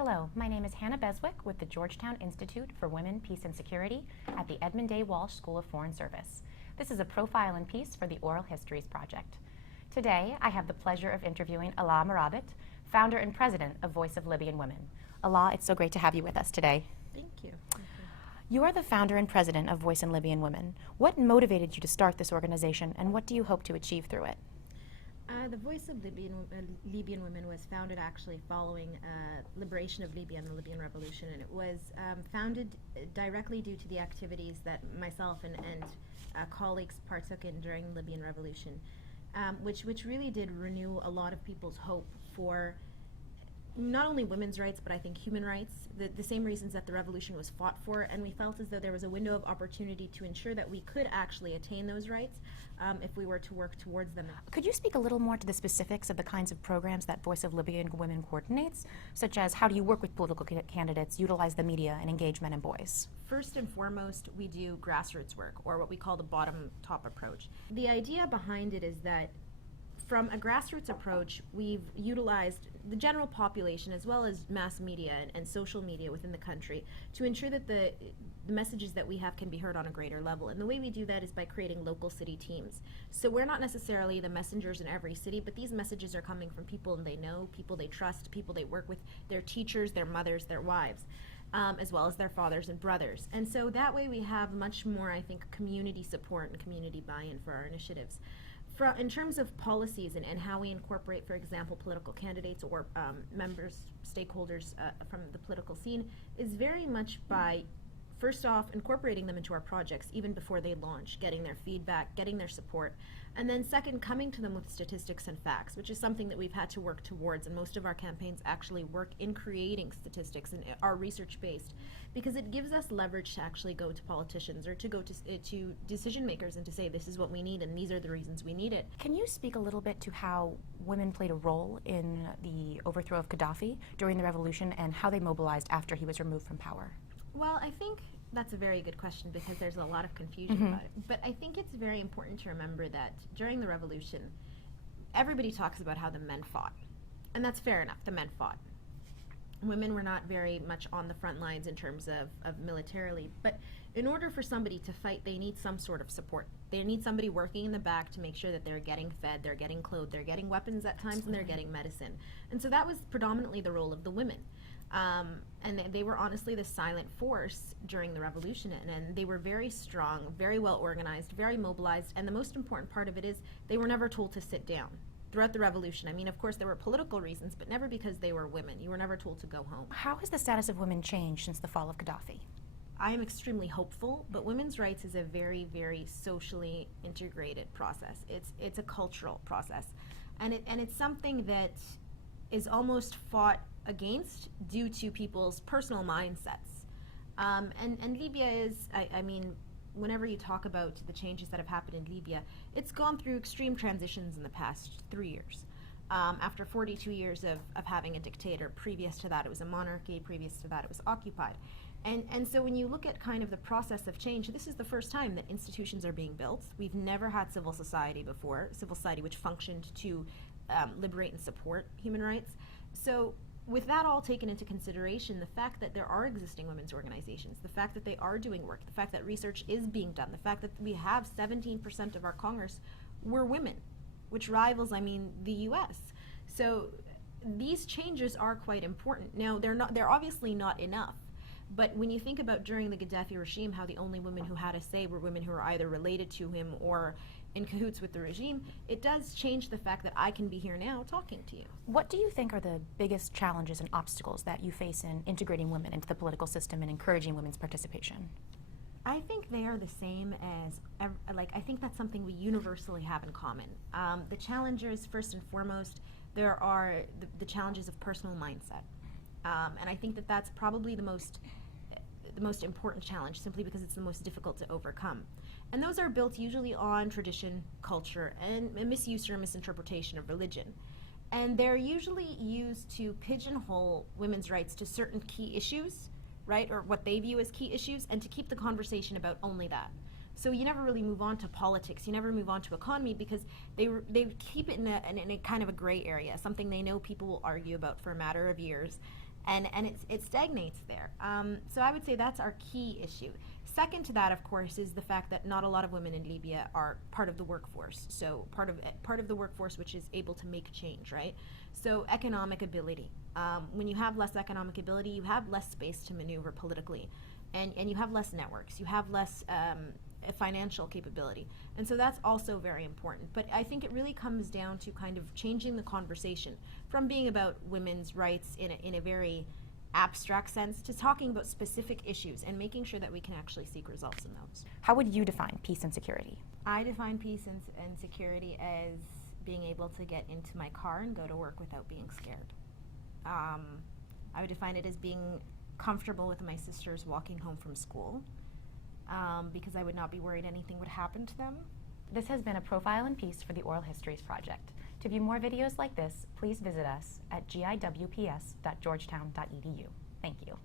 Hello, my name is Hannah Beswick with the Georgetown Institute for Women, Peace and Security at the Edmund A. Walsh School of Foreign Service. This is a profile in peace for the Oral Histories Project. Today, I have the pleasure of interviewing Alaa Murabit, founder and president of Voice of Libyan Women. Alaa, it's so great to have you with us today. Thank you. You are the founder and president of Voice of Libyan Women. What motivated you to start this organization, and what do you hope to achieve through it? The Voice of Libyan Women was founded actually following liberation of Libya and the Libyan Revolution, and it was founded directly due to the activities that myself and colleagues partook in during the Libyan Revolution, which really did renew a lot of people's hope for not only women's rights, but I think human rights, the same reasons that the revolution was fought for, and we felt as though there was a window of opportunity to ensure that we could actually attain those rights if we were to work towards them. Could you speak a little more to the specifics of the kinds of programs that Voice of Libyan Women coordinates, such as how do you work with political candidates, utilize the media, and engage men and boys? First and foremost, we do grassroots work, or what we call the bottom-top approach. The idea behind it is that from a grassroots approach, we've utilized the general population as well as mass media and social media within the country to ensure that the messages that we have can be heard on a greater level. And the way we do that is by creating local city teams. So we're not necessarily the messengers in every city, but these messages are coming from people they know, people they trust, people they work with, their teachers, their mothers, their wives, as well as their fathers and brothers. And so that way we have much more, I think, community support and community buy-in for our initiatives. In terms of policies and how we incorporate, for example, political candidates or members, stakeholders from the political scene, is very much by, first off, incorporating them into our projects even before they launch, getting their feedback, getting their support, and then second, coming to them with statistics and facts, which is something that we've had to work towards, and most of our campaigns actually work in creating statistics and are research-based, because it gives us leverage to actually go to politicians or to go to decision makers and to say this is what we need and these are the reasons we need it. Can you speak a little bit to how women played a role in the overthrow of Gaddafi during the revolution and how they mobilized after he was removed from power? Well, I think that's a very good question because there's a lot of confusion about it. But I think it's very important to remember that during the revolution, everybody talks about how the men fought. And that's fair enough, the men fought. Women were not very much on the front lines in terms of militarily, but in order for somebody to fight, they need some sort of support. They need somebody working in the back to make sure that they're getting fed, they're getting clothed, they're getting weapons at times, and they're getting medicine. And so that was predominantly the role of the women. And they were honestly the silent force during the revolution, and they were very strong, very well organized, very mobilized, and the most important part of it is they were never told to sit down. Throughout the revolution, I mean, of course, there were political reasons, but never because they were women. You were never told to go home. How has the status of women changed since the fall of Gaddafi? I am extremely hopeful, but women's rights is a very, very socially integrated process. It's a cultural process, and it's something that is almost fought against due to people's personal mindsets. And Libya is, I mean, whenever you talk about the changes that have happened in Libya, it's gone through extreme transitions in the past 3 years. After 42 years of having a dictator, previous to that it was a monarchy, previous to that it was occupied. And so when you look at kind of the process of change, this is the first time that institutions are being built. We've never had civil society before, civil society which functioned to liberate and support human rights. So with that all taken into consideration, the fact that there are existing women's organizations, the fact that they are doing work, the fact that research is being done, the fact that we have 17% of our Congress were women, which rivals, I mean, the US. So these changes are quite important. Now, they're obviously not enough, but when you think about during the Gaddafi regime, how the only women who had a say were women who were either related to him or in cahoots with the regime, it does change the fact that I can be here now talking to you. What do you think are the biggest challenges and obstacles that you face in integrating women into the political system and encouraging women's participation? I think they are the same as, I think that's something we universally have in common. The challenges, first and foremost, there are the challenges of personal mindset. And I think that that's probably the most important challenge, simply because it's the most difficult to overcome. And those are built usually on tradition, culture, and misuse or misinterpretation of religion. And they're usually used to pigeonhole women's rights to certain key issues, right, or what they view as key issues, and to keep the conversation about only that. So you never really move on to politics, you never move on to economy, because they keep it in a kind of a gray area, something they know people will argue about for a matter of years. and it stagnates there. So I would say that's our key issue. Second to that, of course, is the fact that not a lot of women in Libya are part of the workforce. So part of the workforce which is able to make change, right? So economic ability. When you have less economic ability, you have less space to maneuver politically, and you have less networks. You have less financial capability, and so that's also very important. But I think it really comes down to kind of changing the conversation from being about women's rights in a very abstract sense to talking about specific issues and making sure that we can actually seek results in those. How would you define peace and security? I define peace and security as being able to get into my car and go to work without being scared. I would define it as being comfortable with my sisters walking home from school, because I would not be worried anything would happen to them. This has been a Profile in Peace for the Oral Histories Project. To view more videos like this, please visit us at giwps.georgetown.edu. Thank you.